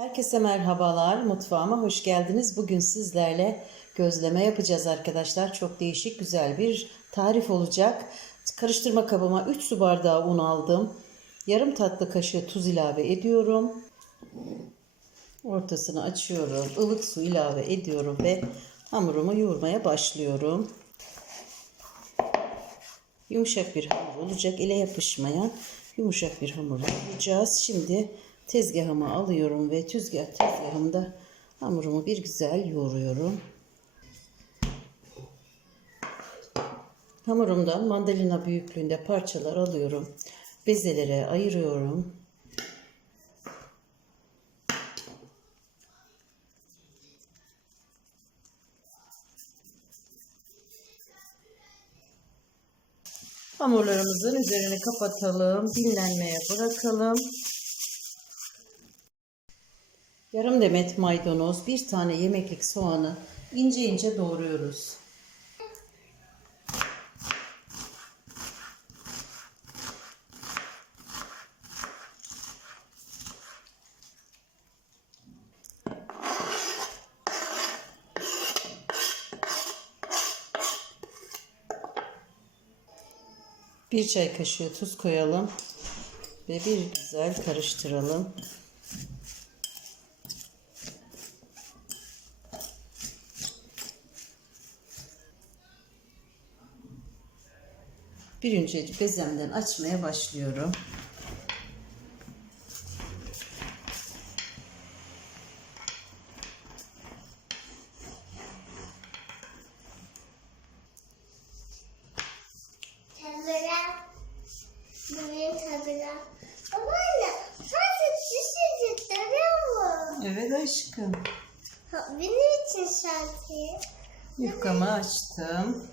Herkese merhabalar. Mutfağıma hoş geldiniz. Bugün sizlerle gözleme yapacağız arkadaşlar. Çok değişik güzel bir tarif olacak. Karıştırma kabıma 3 su bardağı un aldım. Yarım tatlı kaşığı tuz ilave ediyorum. Ortasını açıyorum. ılık su ilave ediyorum ve hamurumu yoğurmaya başlıyorum. Yumuşak bir hamur olacak. Ele yapışmayan yumuşak bir hamur yapacağız. Şimdi tezgahıma alıyorum ve tezgah tezgahımda hamurumu bir güzel yoğuruyorum. Hamurumdan mandalina büyüklüğünde parçalar alıyorum. Bezelere ayırıyorum. Hamurlarımızın üzerini kapatalım, dinlenmeye bırakalım. Yarım demet maydanoz, bir tane yemeklik soğanı ince ince doğruyoruz. Bir çay kaşığı tuz koyalım ve bir güzel karıştıralım. Birinci bezemden açmaya başlıyorum. Musun? Evet aşkım. Ha, Benim için sanki. Yufkamı açtım.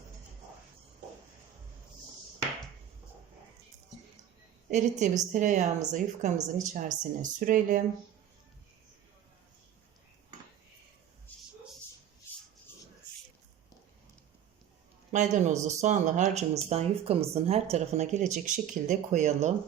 Erittiğimiz tereyağımızı yufkamızın içerisine sürelim. Maydanozlu soğanlı harcımızdan yufkamızın her tarafına gelecek şekilde koyalım.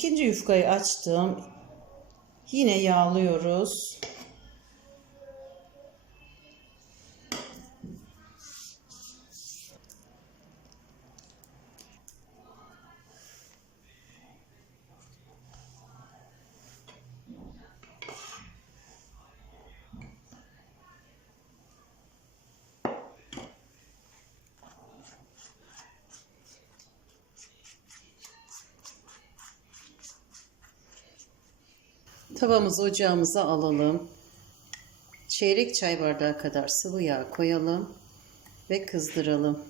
İkinci yufkayı açtım. Yine yağlıyoruz. Tavamızı ocağımıza alalım. Çeyrek çay bardağı kadar sıvı yağ koyalım ve kızdıralım.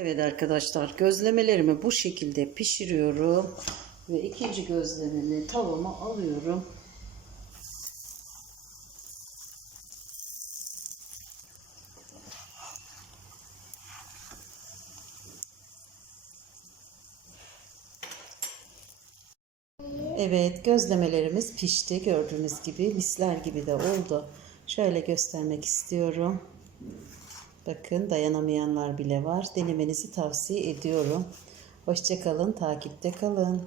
Evet arkadaşlar gözlemelerimi bu şekilde pişiriyorum. Ve ikinci gözlememi tavama alıyorum. Evet gözlemelerimiz pişti gördüğünüz gibi misler gibi de oldu. Şöyle göstermek istiyorum. Bakın dayanamayanlar bile var. Denemenizi tavsiye ediyorum. Hoşçakalın, takipte kalın.